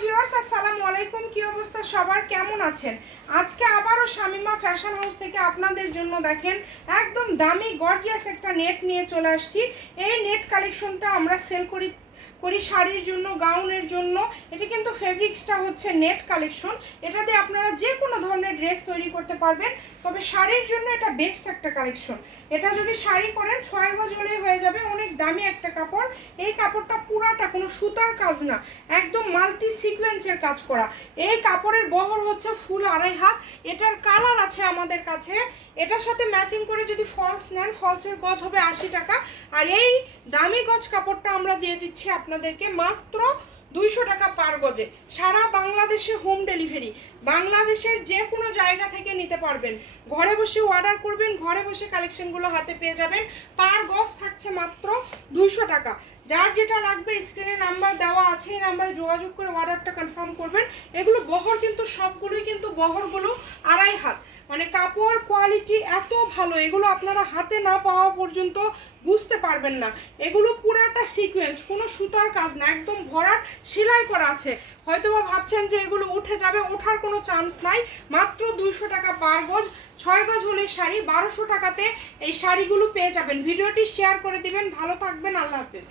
Viewers আসসালামু আলাইকুম, কি অবস্থা সবার, কেমন আছেন? আজকে আবারও শামিমা ফ্যাশন হাউস থেকে আপনাদের জন্য দেখেন একদম দামি গর্জিয়াস একটা নেট নিয়ে চলে আসছি। এই নেট কালেকশনটা আমরা সেল করি শাড়ির জন্য, গাউনের জন্য। এটা কিন্তু ফেব্রিক্সটা হচ্ছে নেট কালেকশন। এটা দিয়ে আপনারা যে কোনো ধরনের ড্রেস তৈরি করতে পারবেন, তবে শাড়ির জন্য এটা বেস্ট একটা কালেকশন। এটা যদি শাড়ি করেন 6 গজ হলেই হয়ে যাবে। অনেক দামি একটা কাপড়। এই কাপড়টা পুরাটা কোনো সুতার কাজ না, একদম মাল্টি সিকোয়েন্সের কাজ করা। এই কাপড়ের বহর হচ্ছে ফুল 2.5 হাত। এটার কালার আছে আমাদের কাছে। এটার সাথে ম্যাচিং করে যদি ফলস নেন, ফলসের গজ হবে 80 টাকা। আর এই দামি গজ কাপড়টা আমরা দিয়ে দিচ্ছি আপনাদেরকে মাত্র 200 টাকা পার গজে। সারা বাংলাদেশে হোম ডেলিভারি, বাংলাদেশের যে কোনো জায়গা থেকে নিতে পারবেন। ঘরে বসে অর্ডার করবেন, ঘরে বসে কালেকশনগুলো হাতে পেয়ে যাবেন। পার গজ থাকছে মাত্র 200 টাকা। যার যেটা লাগবে স্ক্রিনে নাম্বার দেওয়া আছে, এই নাম্বারে যোগাযোগ করে অর্ডারটা কনফার্ম করবেন। এগুলো বহর কিন্তু সবগুলোই কিন্তু বহরগুলো 2.5 হাত, মানে কাপড় কোয়ালিটি এত ভালো, এগুলো আপনারা হাতে না পাওয়া পর্যন্ত বুঝতে পারবেন না। এগুলো পুরাটা সিকোয়েন্স, কোনো সুতার কাজ না, একদম ভরাট সেলাই করা আছে। হয়তোবা ভাবছেন যে এগুলো উঠে যাবে, ওঠার কোনো চান্স নাই। মাত্র 200 টাকা পার গজ। 6 গজ হলে শাড়ি 1200 টাকাতে এই শাড়িগুলো পেয়ে যাবেন। ভিডিওটি শেয়ার করে দিবেন। ভালো থাকবেন, আল্লাহ হাফেজ।